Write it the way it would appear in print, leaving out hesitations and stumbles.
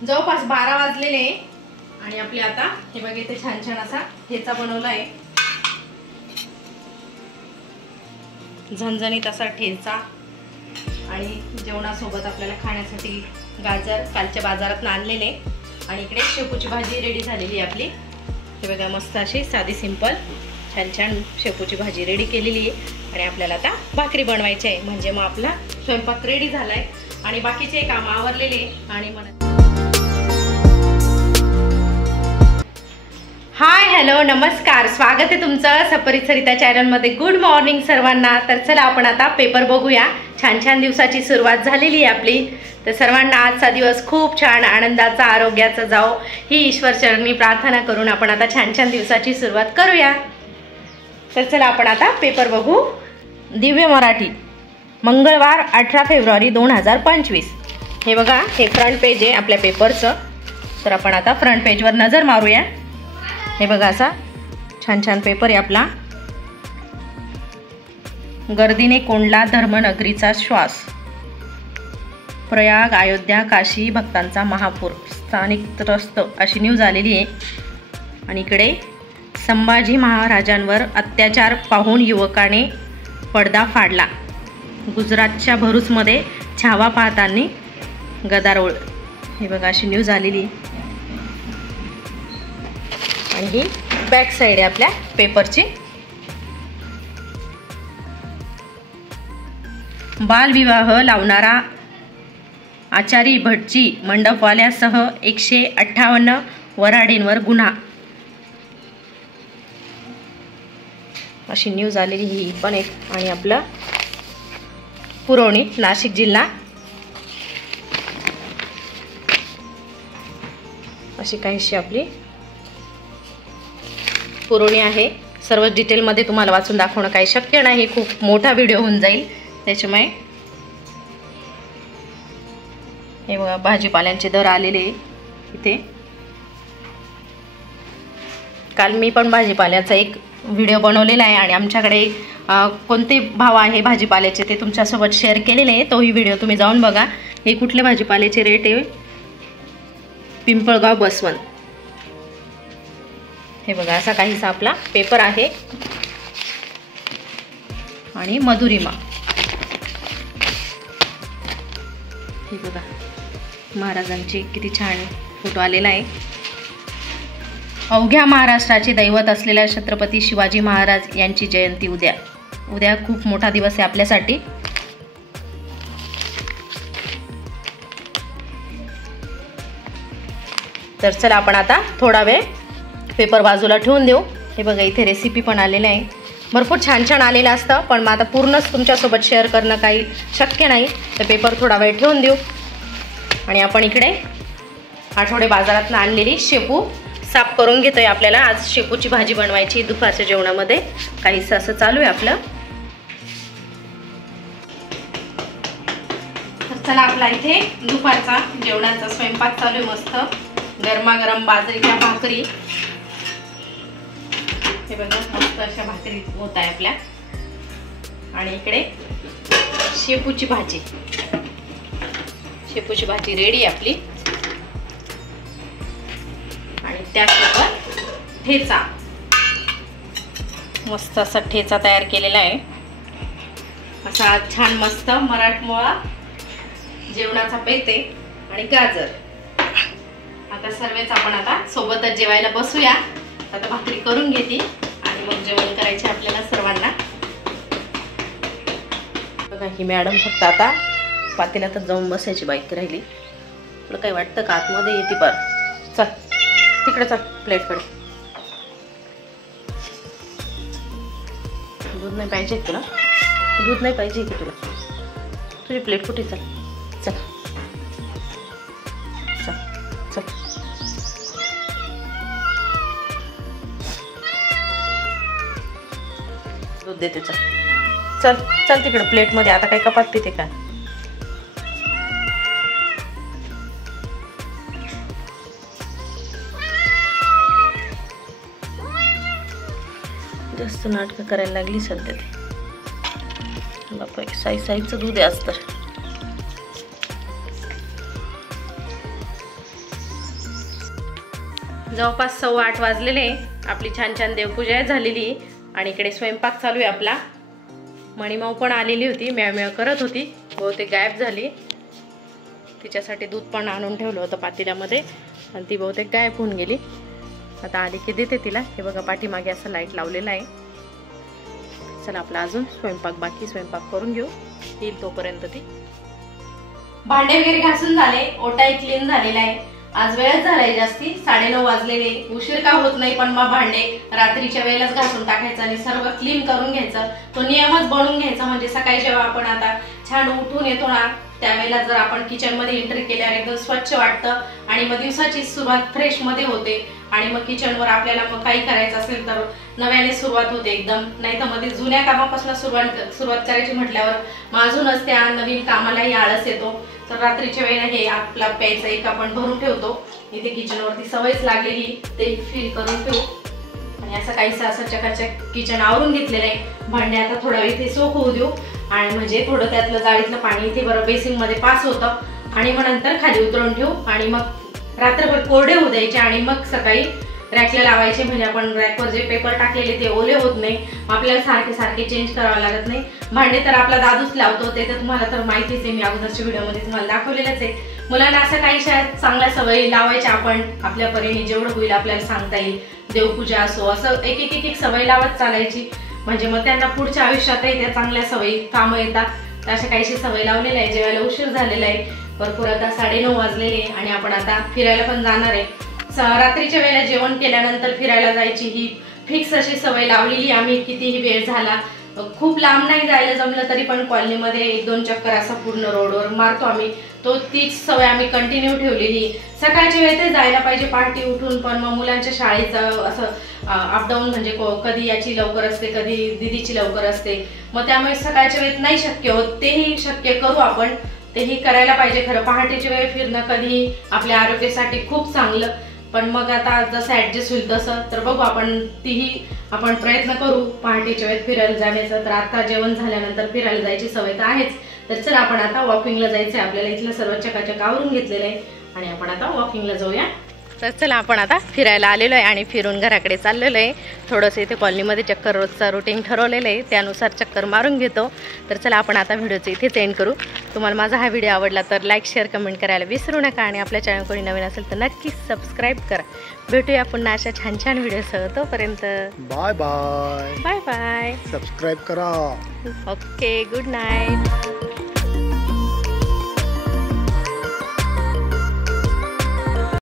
जवळपास 12 वाजलेले आणि आपले आता हे बघा इथे छान छान असा ठेचा बनवला आहे, झणझणीत असा ठेचा। आणि जेवणासोबत आपल्याला खाण्यासाठी गाजर कालच्या बाजारात आणलेले आणि इकडे शेपूची भाजी रेडी झालेली आहे आपली। हे बघा मस्त अशी साधी सिंपल छान छान शेपूची भाजी रेडी केलेली आहे आणि आपल्याला आता भाकरी बनवायची आहे, म्हणजे मग आपला स्वयंपाक रेडी झालाय आणि बाकीचे काम आवरलेले। आणि हाय हॅलो नमस्कार, स्वागत आहे तुमचं सपरित सरिता चॅनलमध्ये। गुड मॉर्निंग सर्वांना। तर चला आपण आता पेपर बघूया। छान छान दिवसाची सुरुवात झालेली आहे आपली, तर सर्वांना आजचा दिवस खूप छान आनंदाचा आरोग्याचा जाओ ही ईश्वर चरणी प्रार्थना करून आपण आता छान छान दिवसाची सुरुवात करूया। तर चला आपण आता पेपर बघू। दिव्य मराठी मंगळवार 18 फेब्रुवारी 2025। हे बघा हे फ्रंट पेज आहे आपल्या पेपरचं, तर आपण आता फ्रंट पेजवर नजर मारूया। हे बघा असा छान छान पेपर आहे आपला। गर्दीने कोंडला धर्मनगरीचा श्वास, प्रयाग अयोध्या काशी भक्तांचा महापूर, स्थानिक त्रस्त अशी न्यूज आलेली आहे। आणि इकडे संभाजी महाराजांवर अत्याचार पाहून युवकाने पडदा फाडला, गुजरातच्या भरूचमध्ये छावा पाहताना गदारोळ। हे बघा अशी न्यूज आलेली आणि ही बॅक साइड आहे आपल्या पेपरची। बालविवाह लावणारा आचारी भटजी मंडपवाल्यासह 158 वऱ्हाडींवर गुन्हा, अशी न्यूज आलेली ही पण एक। आणि आपलं पुरवणी नाशिक जिल्हा, अशी काहीशी आपली पुरवणी आहे। सर्व डिटेलमध्ये तुम्हाला वाचून दाखवणं काही शक्य नाही, खूप मोठा व्हिडिओ होऊन जाईल त्याच्यामुळे। हे बघा भाजीपाल्यांचे दर आलेले इथे। काल मी पण भाजीपाल्याचा एक व्हिडिओ बनवलेला आहे आणि आमच्याकडे कोणते भाव आहे भाजीपाल्याचे ते तुमच्यासोबत शेअर केलेले आहे, तोही व्हिडिओ तुम्ही जाऊन बघा। हे कुठले भाजीपाल्याचे रेट आहे, पिंपळगाव बसवंत। हे बघा असा काहीसा आपला पेपर आहे। आणि मधुरिमा, हे बघा महाराजांचे किती छान फोटो आलेला आहे। अवघ्या महाराष्ट्राचे दैवत असलेल्या छत्रपती शिवाजी महाराज यांची जयंती उद्या। उद्या खूप मोठा दिवस आहे आपल्यासाठी। तर चला आपण आता थोडा वेळ पेपर बाजूला ठेवून देऊ। हे बघा इथे रेसिपी पण आलेलं आहे, भरपूर छान छान आलेलं असतं, पण मग आता पूर्णच तुमच्यासोबत शेअर करणं काही शक्य नाही, तर पेपर थोडा वेळ ठेवून देऊ। आणि आपण इकडे आठवडे बाजारातून आणलेली शेपू साफ करून घेतोय। आपल्याला आज शेपूची भाजी बनवायची दुपारच्या जेवणामध्ये, काहीसं असं चालू आहे आपलं। तर चला आपला इथे दुपारचा जेवणाचा स्वयंपाक चालू आहे। मस्त गरमागरम बाजरीच्या भाकरी, हे बघा मस्त अशा भाकरी होत आहे आपल्या। आणि इकडे शेपूची भाजी, शेपूची भाजी रेडी आहे आपली। आणि त्यासोबत ठेचा, मस्त असा ठेचा तयार केलेला आहे, असा छान मस्त मराठमोळा जेवणाचा पेते आणि गाजर। आता सर्वच आपण आता सोबतच जेवायला बसूया। आता भाकरी करून घेते आणि मग जेवण करायचे आपल्याला सर्वांना। बघा ही मॅडम फक्त आता पातेल्यातच जाऊन बसायची बाईक राहिली, तुला काही वाटतं का आतमध्ये येते पर? चल तिकडे चल प्लेटकडे। दूध नाही पाहिजे तुला? दूध नाही पाहिजे की तुला? तुझी प्लेट कुठे? चल चल चल चल। दूध देते, चल चल चल तिकडे प्लेटमध्ये। आता काही कपात पिते का? जास्त नाटकं करायला लागली सध्या ते। बापा साईचं दूध आहे आज तर। जवळपास 7:15 वाजलेले. आपली छान छान देवपूजा झालेली आणि इकडे स्वयंपाक चालू आहे आपला. मणिमाऊ पण आलेली होती, म्याळ करत होती, बहुतेक गायब झाली. तिच्यासाठी दूध पण आणून ठेवलं होतं पातेल्यामध्ये आणि ती बहुतेक गायब होऊन गेली. आता आली की देते तिला. हे बघा पाठीमागे असं लाईट लावलेलं आहे. चला आपला अजून स्वयंपाक बाकी, स्वयंपाक करून घेऊ, येईल तोपर्यंत ती. भांडे वगैरे घासून झाले, ओटाही क्लीन झालेला आहे. आज वेळच झालाय जास्ती, 9:30 वाजलेले. उशीर का होत नाही, पण मग भांडे रात्रीच्या वेळेलाच घासून टाकायचं आणि सर्व क्लीन करून घ्यायचं. तो नियमच बनवून घ्यायचा. म्हणजे सकाळी जेव्हा आपण आता छान उठून येतो ना, त्यावेळेला जर आपण किचन मध्ये एंट्री केल्यावर एकदम स्वच्छ वाटतं आणि मग दिवसाची सुरुवात फ्रेश मध्ये होते. आणि मग किचनवर आपल्याला मग काही करायचं असेल तर नव्याने सुरुवात होते एकदम. नाही तर मध्ये जुन्या कामापासून सुरुवात करायची म्हटल्यावर मग अजूनच त्या नवीन कामालाही आळस येतो. तर रात्रीच्या वेळेला हे आपला प्यायचं एक आपण भरून ठेवतो. इथे किचनवरती सवयच लागलेली, ते फिल करून ठेवू. आणि असं काहीसं असं चकाचक किचन आवरून घेतलेलं आहे. भांडे आता थोडा वेळ इथे सोक होऊ देऊ आणि म्हणजे थोडं त्यातलं जाळीतलं पाणी इथे बरं बेसिंग मध्ये पास होतं आणि मग नंतर खाली उतरवून ठेवू आणि मग रात्रभर कोरडे होऊ द्यायचे आणि मग सकाळी रॅकला लावायचे. म्हणजे आपण रॅकवर जे पेपर टाकलेले ते ओले होत नाही, आपल्याला सारखे सारखे चेंज करावं लागत नाही. भांडे तर आपला दादूच लावतो, ते तर तुम्हाला तर माहितीच आहे, मी अगोदरच्या व्हिडिओमध्ये तुम्हाला दाखवलेलंच आहे. मुलांना असं काही चांगल्या सवयी लावायच्या आपण आपल्या परीने, जेवढं होईल आपल्याला सांगता येईल. देवपूजा असो, असं एक एक सवय लावत चालायची. म्हणजे मग त्यांना पुढच्या आयुष्यातही त्या चांगल्या सवयी कामं येतात. अशा काहीशी सवय लावलेल्या आहे. जेवायला उशीर झालेला आहे भरपूर, आता 9:30 वाजलेले आणि आपण आता फिरायला पण जाणार आहे. रात्रीच्या वेळेला जेवण केल्यानंतर फिरायला जायची ही फिक्स अशी सवय लावलेली आम्ही. कितीही वेळ झाला, खूप लांब नाही जायला जमलं तरी पण कॉलनीमध्ये 1-2 चक्कर असं पूर्ण रोडवर मारतो आम्ही. तीच सवय आम्ही कंटिन्यू ठेवलेली. सकाळच्या वेळेत जायला पाहिजे पहाटे उठून, पण मग मुलांच्या शाळेचं असं अपडाऊन म्हणजे कधी याची लवकर असते, कधी दिदीची लवकर असते. मग त्यामुळे सकाळच्या वेळेत नाही शक्य होत. तेही शक्य करू आपण, तेही करायला पाहिजे. खरं पहाटेच्या वेळेत फिरणं कधी आपल्या आरोग्यासाठी खूप चांगलं, पण मग आता जसं ऍडजस्ट होईल तसं. तर बघू आपण प्रयत्न करू पहाटेच्या वेळेत फिरायला जाण्याचा. तर आता जेवण झाल्यानंतर फिरायला जायची सवय तर आहेच. तर चला आपण आता वॉकिंगला जायचं आहे. आपल्याला इथलं सर्व चकाचक आवरून घेतलेलं आहे आणि आपण आता वॉकिंगला जाऊया. तर चला आपण आता फिरायला आलेलो आहे आणि फिरून घराकडे चाललेलो आहे. थोडंसं इथे कॉलनीमध्ये चक्कर रोजचा रुटीन ठरवलेलं आहे, त्यानुसार चक्कर मारून घेतो. तर चला आपण आता व्हिडिओचं इथेच एंड करू. तुम्हाला माझा हा व्हिडिओ आवडला तर लाईक शेअर कमेंट करायला विसरू नका आणि आपल्या चॅनल कोणी नवीन असेल तर नक्कीच सबस्क्राईब करा. भेटूया पुन्हा अशा छान छान व्हिडिओसह. तोपर्यंत bye bye. Bye bye. Subscribe करा. Okay, good night.